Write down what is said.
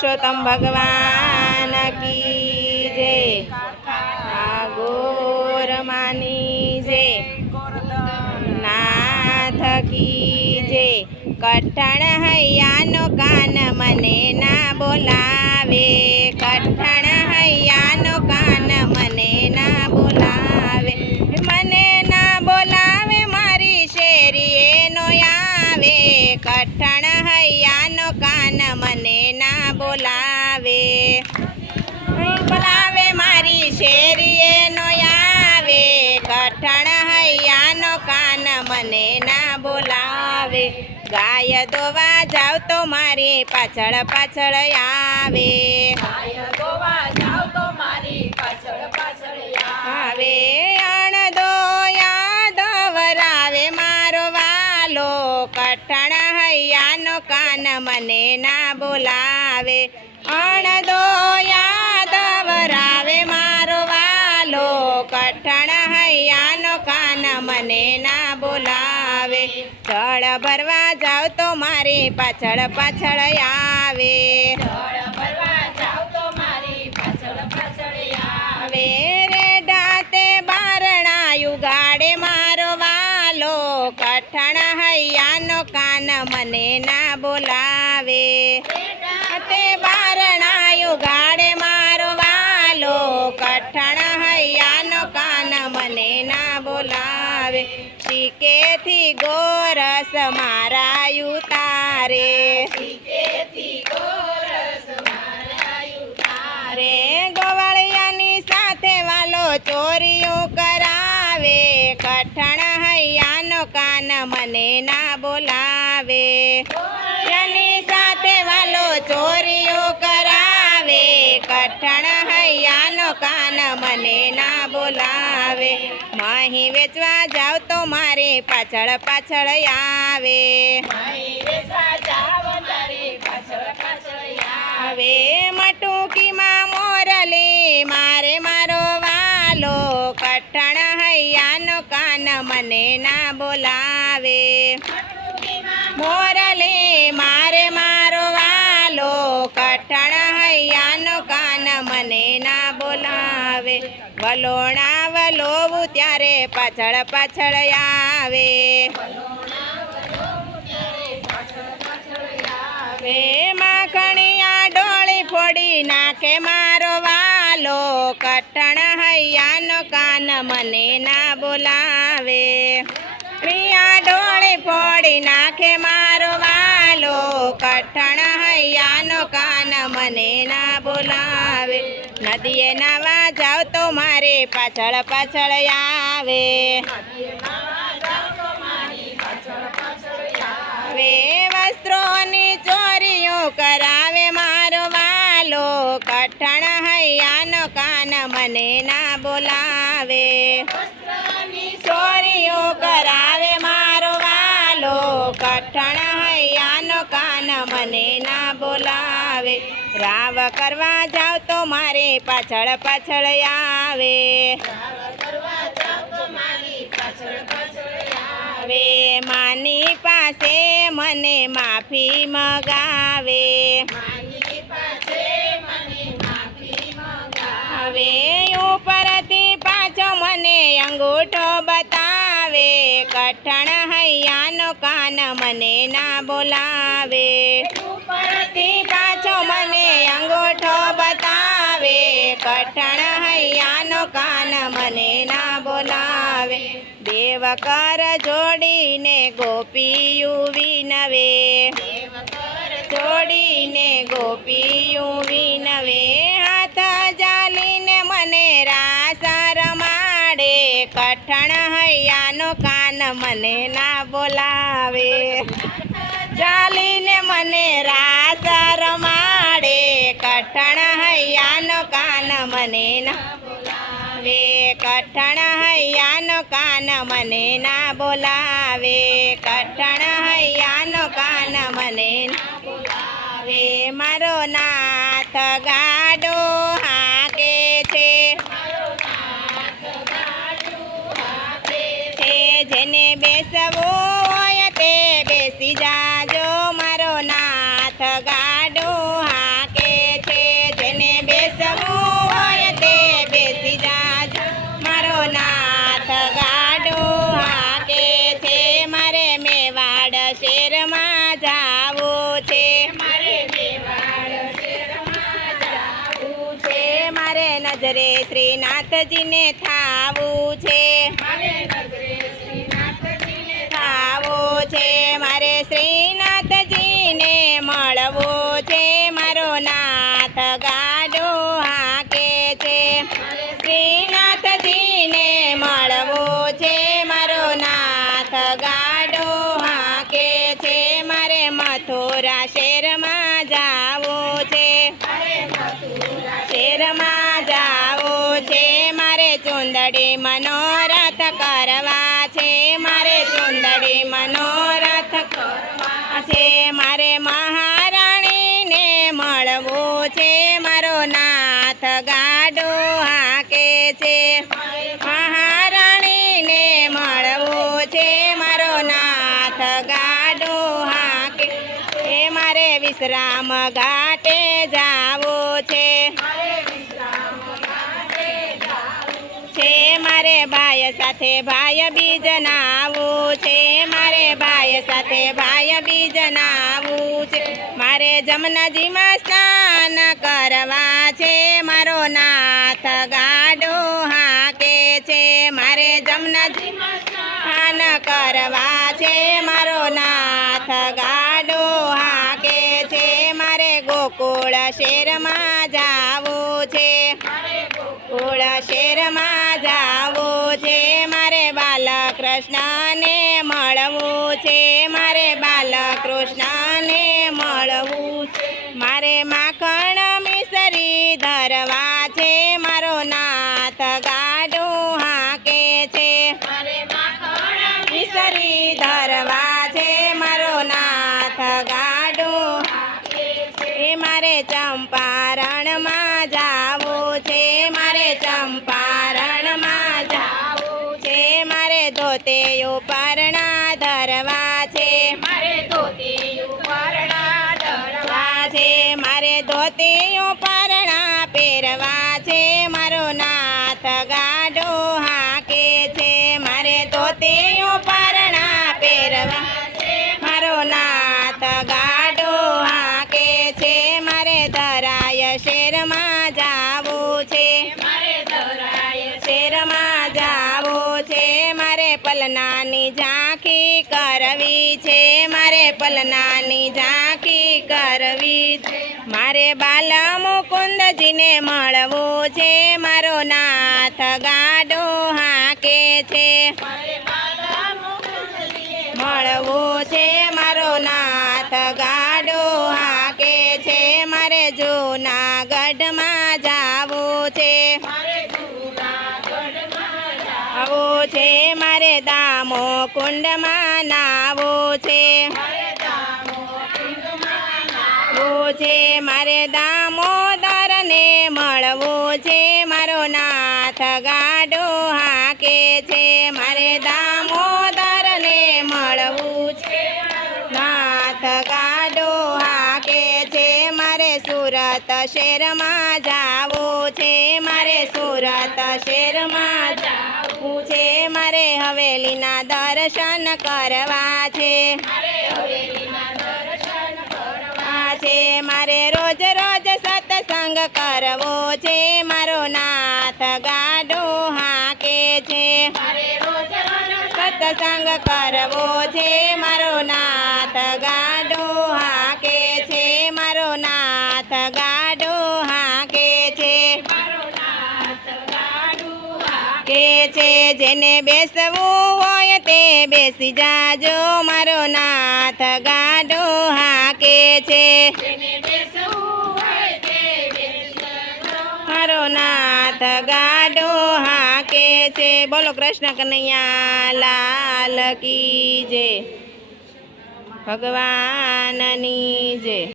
પુરુષોત્તમ ભગવાન કી જય। આ ગોર માની જય, નાથ કી જય। કઠણ હૈયાનો કાન મને ના બોલાવે, કઠણ હૈયાનો કાન મને ના બોલાવે, મને ના બોલાવે મારી શેરીએ નો આવે, કઠણ હૈયાનો કાન મને ના બોલાવે, બોલાવે મારી શેરીએ નો આવે, કઠણ હૈયાનો કાન મને ના બોલાવે। ગાય દોવા જાવ તો મારી પાછળ પાછળ આવે, ગાય દોવા જાવ તો મારી પાછળ પાછળ આવે, અણદો યાદ વરાવે મારો વાલો, કઠણ હૈયાનો કાન મને ના બોલાવે, અણદો યાદ વરાવે મારો વાલો, કઠણ હૈયાનો કાન મને ના બોલાવે। જળ ભરવા જાવ તો મારી પાછળ પાછળ આવે, જળ ભરવા જાવ તો મારી પાછળ પાછળ આવે, રેઢા તે બારણા યુગાડે મારો વાલો, કઠણ હૈયાનો કાન મને ના બોલાવે, તે બારણા યુગાડે મારો વાલો, કઠણ હૈયાનો કાન મને ના બોલાવે। શીકેથી ગોરસ મારા ઉતારે, શીકેથી ગોરસ મારા ઉતારે, ગોવાળિયાની સાથે વાલો ચોરીયું કરાવે, કઠણ હૈયાનો કાન મને ના બોલાવે, એની સાથે વાલો ચોરીયું કરાવે, કઠણ હૈયાનો કાન મને ના બોલાવે। મહી વેચવા જાવ તો મારી પાછળ પાછળ આવે, મહી વેચવા જાવ તારી પાછળ પાછળ આવે, મટુકીમાં મોરલી મારે મારો વાલો, કઠણ હૈયાનો કાન મને ના બોલાવે, મોરલી મારે મારો વાલો, કઠણ હૈયાનો કાન મને ના બોલાવે। વલોણા વલોવું ત્યારે પાછળ પાછળ આવે, માખણિયા ડોળી ફોડી નાખે મારો વાલો, કઠણ હૈયાનો કાન મને ના બોલાવે, પ્રિયા ડોળી ફોડી નાખે મારો વાલો, કઠણ હૈયાનો કાન મને ના બોલાવે। નદીએ નાવા જાવ તો મારે પાછળ પાછળ આવે, વસ્ત્રોની ચોરીઓ કરાવે મારો વાલો, કઠણ હૈયાનો કાન મને ના બોલાવે, ચોરીઓ કરાવે મારો વાલો, કઠણ હૈયાનો કાન મને ના બોલાવે। રાવ કરવા જાવ તો મારે પાછળ પાછળ આવે, માની પાસે મને માફી મગાવે, હવે ઉપરથી પાછો મને અંગૂઠો બતાવે, કઠણ હૈયાનો કાન મને ના બોલાવે, ઉપરથી પાછો મને અંગૂઠો બતાવે, કઠણ હૈયાનો કાન મને ના બોલાવે। દેવ કર જોડીને ગોપીયું વિનવે, જોડીને ગોપીયું વિનવે, હાથ જાલીને મને રાસ રમાડે, કઠણ હૈયાનો કાન મને ના બોલાવે, ચાલીને મને રાસ રમાડે, કઠણ હૈયાનો કાન મને ના બોલાવે, કઠણ હૈયાનો કાન મને ના બોલાવે, કઠણ હૈયાનો કાન મને ના બોલાવે। મારો નાથ ગાડો હાકે છે, જેને બેસવો હોય તે બેસી જાજો, મારો નાથ ગાડો હાકે શ્રીનાથજીને થાવું છે, મારે નજરે શ્રીનાથજીને થાવું છે, મારે શ્રીનાથજીને મળવું છે, મારો નાથ ગાડો હાકે છે, શ્રીનાથજીને મળવું છે, મારો નાથ ગાડો હાકે છે, મારે મથુરા શહેરમાં જાવું છે, શહેરમાં જાવું છે, મારે ચુંદડી મનોરથ કરવા છે, મારે ચુંદડી મનોરથ કરવા છે, મારે મહારાણીને મળવું છે, મારો નાથ ગાડો હાકે છે, મહારાણીને મળવું છે, મારો નાથ ગાડો હાકે છે, મારે વિશ્રામ ઘાટે જાવું છે, મારે ભાઈ સાથે ભાઈ બીજ નાવું છે, મારે ભાઈ સાથે ભાઈ બીજ નાવું છે, મારે જમનાજીમાં સ્નાન કરવા છે, મારો નાથ ગાડો હાકે છે, મારે જમનાજીમાં સ્નાન કરવા છે, મારો નાથ ગાડો હાકે છે, મારે ગોકુળ શહેરમાં જાવું છે, ગોકુળ શહેરમાં જાવું છે, મારે બાલકૃષ્ણને મળવું છે, મારે બાલકૃષ્ણને મળવું છે, મારે માખણ મિસરી ધરવા છે, મારો નાથ ગાડો હાકે છે, મિસરી ધરવા છે, મારો નાથ ગાડો હાકે છે, મારે ચંપારણમાં જાવું છે, મારે ચંપારણમાં જાવું છે, મારે ધોતિયું પરણા ધરવા છે, મારે ધોતિયું પરણા ધરવા છે, મારે ધોતિયું પરણા પહેરવા છે, મારો નાથ ગાડો હાકે છે, મારે ધોતિયું પરણા પહેરવા છે, મારો નાથ ગાડો હાકે છે, મારે ધરાય શહેરમાં જાવું છે, મારે ધરાય શહેરમાં જાવું છે, મારે પલનાની ઝાંખી કરવી છે, મારે પલનાની ઝાંખી કરવી છે, મારે બાલ મુકુંદજીને મળવું છે, મારો નાથ ગાડો હાકે છે, મળવું છે, મારો નાથ ગાડો હાકે છે, મારે જૂનાગઢમાં જાવું છે, આવું છે, મારે દામો કુંડમાં નાવું છે, આવું છે, મારે દામોદરને મળવું છે, મારો નાથ ગાડો હાકે છે, મારે દામોદરને મળવું છે, નાથ ગાડો હાકે છે, મારે સુરત શહેરમાં જાવું છે, મારે સુરત શહેરમાં જાવું છે, મારે હવેલીના દર્શન કરવા છે, મારે રોજ રોજ સત્સંગ કરવો છે, મારો નાથ ગાડો હાકે છે, સત્સંગ કરવો છે, મારો નાથ ગાડો હાકે છે, મારો નાથ ગાડો હાકે છે, કે છે, જેને બેસવું હોય તે બેસી જાજો, મારો નાથ ગાડો હાકે છે, મારો નાથ ગાડો હાકે છે, બોલો કૃષ્ણ કનૈયા લાલ કી જય, ભગવાનની જય.